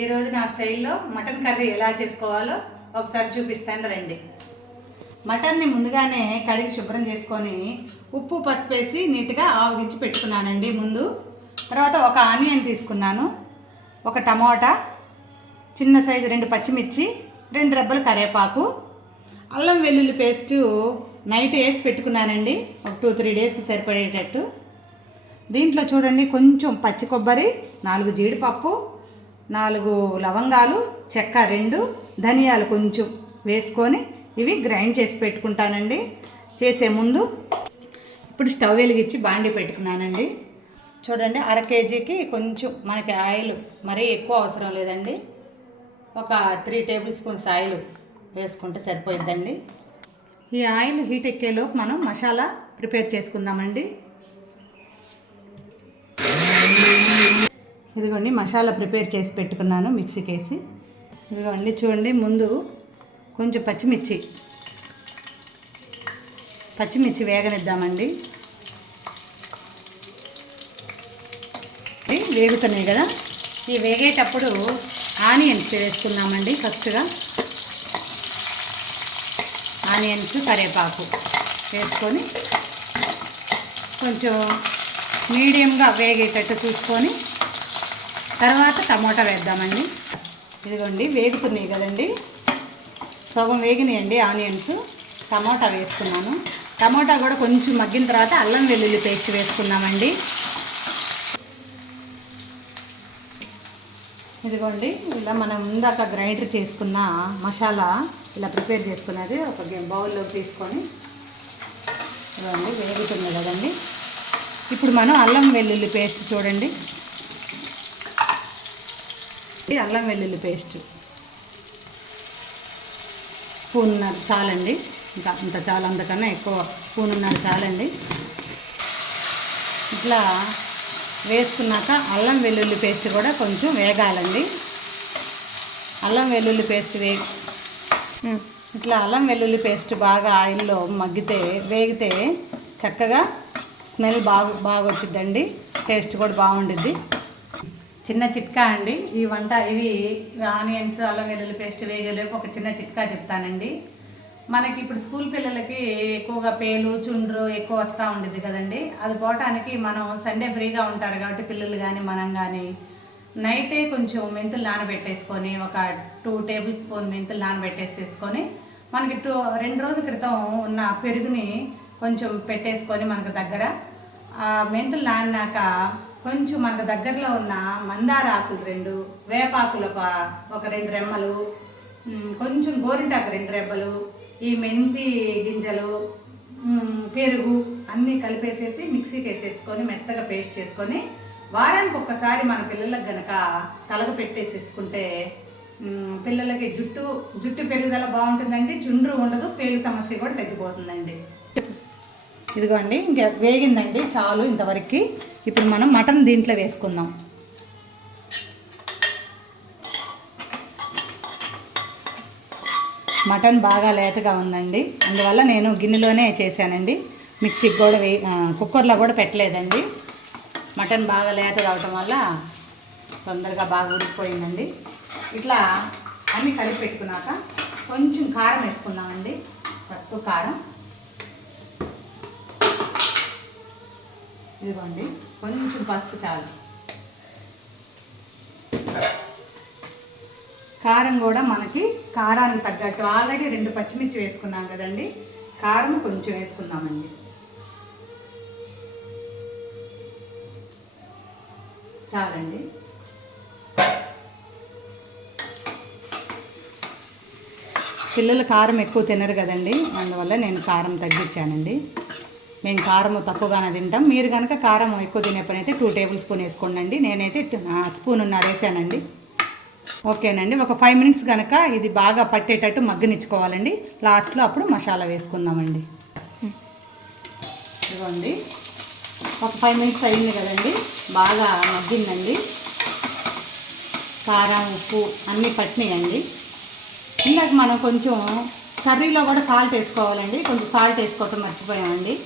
ఈరోజు నా స్టైల్లో మటన్ కర్రీ ఎలా చేసుకోవాలో ఒకసారి చూపిస్తాను రండి. మటన్ని ముందుగానే కడిగి శుభ్రం చేసుకొని ఉప్పు పసుపు వేసి నీట్గా ఆవగించి పెట్టుకున్నానండి. ముందు తర్వాత ఒక ఆనియన్ తీసుకున్నాను ఒక టమోటా చిన్న సైజు రెండు పచ్చిమిర్చి రెండు రెబ్బలు కరివేపాకు అల్లం వెల్లుల్లి పేస్టు నైట్ వేసి పెట్టుకున్నానండి. ఒక టూ త్రీ డేస్కి సరిపడేటట్టు. దీంట్లో చూడండి కొంచెం పచ్చి కొబ్బరి నాలుగు జీడిపప్పు నాలుగు లవంగాలు చెక్క రెండు ధనియాలు కొంచెం వేసుకొని ఇవి గ్రైండ్ చేసి పెట్టుకుంటానండి. చేసే ముందు ఇప్పుడు స్టవ్ వెలిగించి బాండి పెట్టుకున్నానండి. చూడండి అర కేజీకి కొంచెం మనకి ఆయిల్ మరీ ఎక్కువ అవసరం లేదండి. ఒక త్రీ టేబుల్ స్పూన్స్ ఆయిల్ వేసుకుంటే సరిపోయిద్దండి. ఈ ఆయిల్ హీట్ ఎక్కేలోపు మనం మసాలా ప్రిపేర్ చేసుకుందామండి. ఇదిగోండి మసాలా ప్రిపేర్ చేసి పెట్టుకున్నాను మిక్సీకి వేసి ఇదిగోండి చూడండి ముందు కొంచెం పచ్చిమిర్చి. పచ్చిమిర్చి వేగనిద్దామండి. వేగుతున్నాయి కదా. ఈ వేగేటప్పుడు ఆనియన్స్ వేసుకున్నామండి ఫస్ట్గా. ఆనియన్స్ కరివేపాకు వేసుకొని కొంచెం మీడియంగా వేగేటట్టు చూసుకొని తర్వాత టమోటా వేద్దామండి. ఇదిగోండి వేగుతున్నాయి కదండి. సగం వేగినాయండి ఆనియన్స్. టమోటా వేసుకున్నాను. టమోటా కూడా కొంచెం మగ్గిన తర్వాత అల్లం వెల్లుల్లి పేస్ట్ వేసుకున్నామండి. ఇదిగోండి ఇలా మనం ఇందాక గ్రైండర్ చేసుకున్న మసాలా ఇలా ప్రిపేర్ చేసుకున్నది ఒక బౌల్లో తీసుకొని ఇదిగోండి వేగుతుంది కదండి. ఇప్పుడు మనం అల్లం వెల్లుల్లి పేస్ట్ చూడండి. పేస్ట్ అల్లం వెల్లుల్లి పేస్ట్. స్పూన్నర చాలండి. ఇంకా అంత చాలా అంతకన్నా ఎక్కువ స్పూన్ ఉన్నర చాలండి. ఇట్లా వేసుకున్నాక అల్లం వెల్లుల్లి పేస్ట్ కూడా కొంచెం వేగాలండి. అల్లం వెల్లుల్లి పేస్ట్ వే ఇట్లా అల్లం వెల్లుల్లి పేస్ట్ బాగా ఆయిల్లో మగ్గితే వేగితే చక్కగా స్మెల్ బాగా బాగా వచ్చిద్దండి టేస్ట్ కూడా బాగుండిద్ది. చిన్న చిట్కా అండి. ఈ వంట ఇవి ఆనియన్స్ అల్లం వెల్లుల్లి పేస్ట్ వేయలేపు ఒక చిన్న చిట్కా చెప్తానండి. మనకి ఇప్పుడు స్కూల్ పిల్లలకి ఎక్కువగా పేలు చుండ్రు ఎక్కువ వస్తూ ఉండేది కదండి. అది పోవటానికి మనం సండే ఫ్రీగా ఉంటారు కాబట్టి పిల్లలు కానీ మనం కానీ నైటే కొంచెం మెంతులు నానబెట్టేసుకొని ఒక టూ టేబుల్ స్పూన్ మెంతులు నానబెట్టేసేసుకొని మనకి టూ రెండు రోజుల క్రితం ఉన్న పెరుగుని కొంచెం పెట్టేసుకొని మనకు దగ్గర ఆ మెంతులు నానినాక కొంచెం మన దగ్గరలో ఉన్న మందార ఆకులు రెండు వేపాకులు ఒక ఒక రెండు రెమ్మలు కొంచెం గోరింటాకు రెండు రెబ్బలు ఈ మెంతి గింజలు పెరుగు అన్నీ కలిపేసేసి మిక్సీకి వేసేసుకొని మెత్తగా పేస్ట్ చేసుకొని వారానికి ఒక్కసారి మన పిల్లలకు గనక తలగ పెట్టేసేసుకుంటే పిల్లలకి జుట్టు జుట్టు పెరుగుదల బాగుంటుందండి చుండ్రు ఉండదు పేలు సమస్య కూడా తగ్గిపోతుందండి. ఇదిగోండి ఇంకా వేగిందండి చాలు ఇంతవరకు. ఇప్పుడు మనం మటన్ దీంట్లో వేసుకుందాం. మటన్ బాగా లేతగా ఉందండి. అందువల్ల నేను గిన్నెలోనే చేశానండి. మిక్సీకి కూడా వే కుక్కర్లో కూడా పెట్టలేదండి. మటన్ బాగా లేత కావటం వల్ల తొందరగా బాగా ఉడికిపోయిందండి. ఇట్లా అన్నీ కలిపి పెట్టుకున్నాక కొంచెం కారం వేసుకుందామండి. పసుపు కారం. ఇదిగోండి కొంచెం పసుపు చాలు. కారం కూడా మనకి కారానికి తగ్గట్టు. ఆల్రెడీ రెండు పచ్చిమిర్చి వేసుకున్నాం కదండి. కారం కొంచెం వేసుకుందామండి. చాలండి. పిల్లలు కారం ఎక్కువ తినరు కదండి. అందువల్ల నేను కారం తగ్గించానండి. మేము కారం తక్కువగానే తింటాం. మీరు కనుక కారం ఎక్కువ తినే పని అయితే టూ టేబుల్ స్పూన్ వేసుకోండి నేనైతే స్పూన్ ఉన్నారు వేసానండి. ఓకేనండి. ఒక ఫైవ్ మినిట్స్ కనుక ఇది బాగా పట్టేటట్టు మగ్గనిచ్చుకోవాలండి. లాస్ట్లో అప్పుడు మసాలా వేసుకుందామండి. ఇదిగోండి. ఒక ఫైవ్ మినిట్స్ అయింది కదండి. బాగా మగ్గిందండి. కారం ఉప్పు అన్నీ పట్టినాయండి. ఇందాక మనం కొంచెం కర్రీలో కూడా సాల్ట్ వేసుకోవాలండి. కొంచెం సాల్ట్ వేసుకోవటం మర్చిపోయామండి.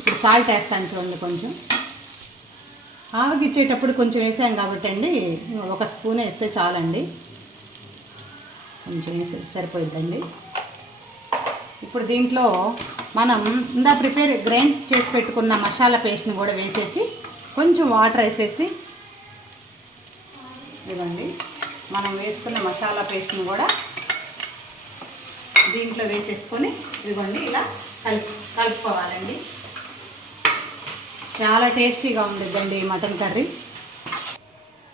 ఇప్పుడు సాల్ట్ వేస్తాను చూడండి కొంచెం. ఆవగిచ్చేటప్పుడు కొంచెం వేసాం కాబట్టి అండి ఒక స్పూన్ వేస్తే చాలండి. కొంచెం వేసి సరిపోయిద్దండి. ఇప్పుడు దీంట్లో మనం ఇందా ప్రిపేర్ గ్రైండ్ చేసి పెట్టుకున్న మసాలా పేస్ట్ని కూడా వేసేసి కొంచెం వాటర్ వేసేసి ఇవ్వండి. మనం వేసుకున్న మసాలా పేస్ట్ని కూడా దీంట్లో వేసేసుకొని ఇదిగోండి ఇలా కలుపు కలుపుకోవాలండి. చాలా టేస్టీగా ఉండిద్దండి ఈ మటన్ కర్రీ.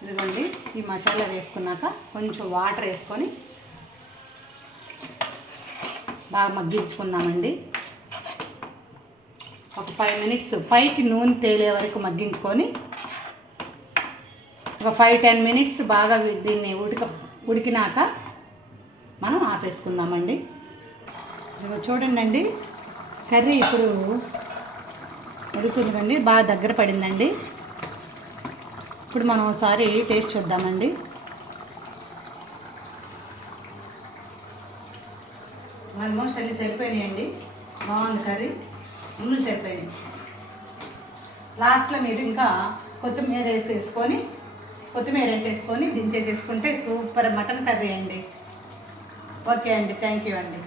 ఇదిగోండి ఈ మసాలా వేసుకున్నాక కొంచెం వాటర్ వేసుకొని బాగా మగ్గించుకున్నామండి ఒక ఫైవ్ మినిట్స్ పైకి నూనె తేలే వరకు మగ్గించుకొని ఒక ఫైవ్ టెన్ మినిట్స్ బాగా దీన్ని ఉడిక ఉడికినాక మనం ఆపేసుకుందామండి. ఇదిగో చూడండి అండి కర్రీ ఇప్పుడు ఉడుకుతుందండి బాగా దగ్గర పడిందండి. ఇప్పుడు మనం ఒకసారి టేస్ట్ చూద్దామండి. ఆల్మోస్ట్ అన్నీ సరిపోయినాయండి. బాగుంది కర్రీ. అన్నీ సరిపోయినాయి. లాస్ట్లో మీరు ఇంకా కొత్తిమీర వేసేసుకొని కొత్తిమీర వేసేసుకొని దించేసేసుకుంటే సూపర్ మటన్ కర్రీ అండి. ఓకే అండి. థ్యాంక్ యూ అండి.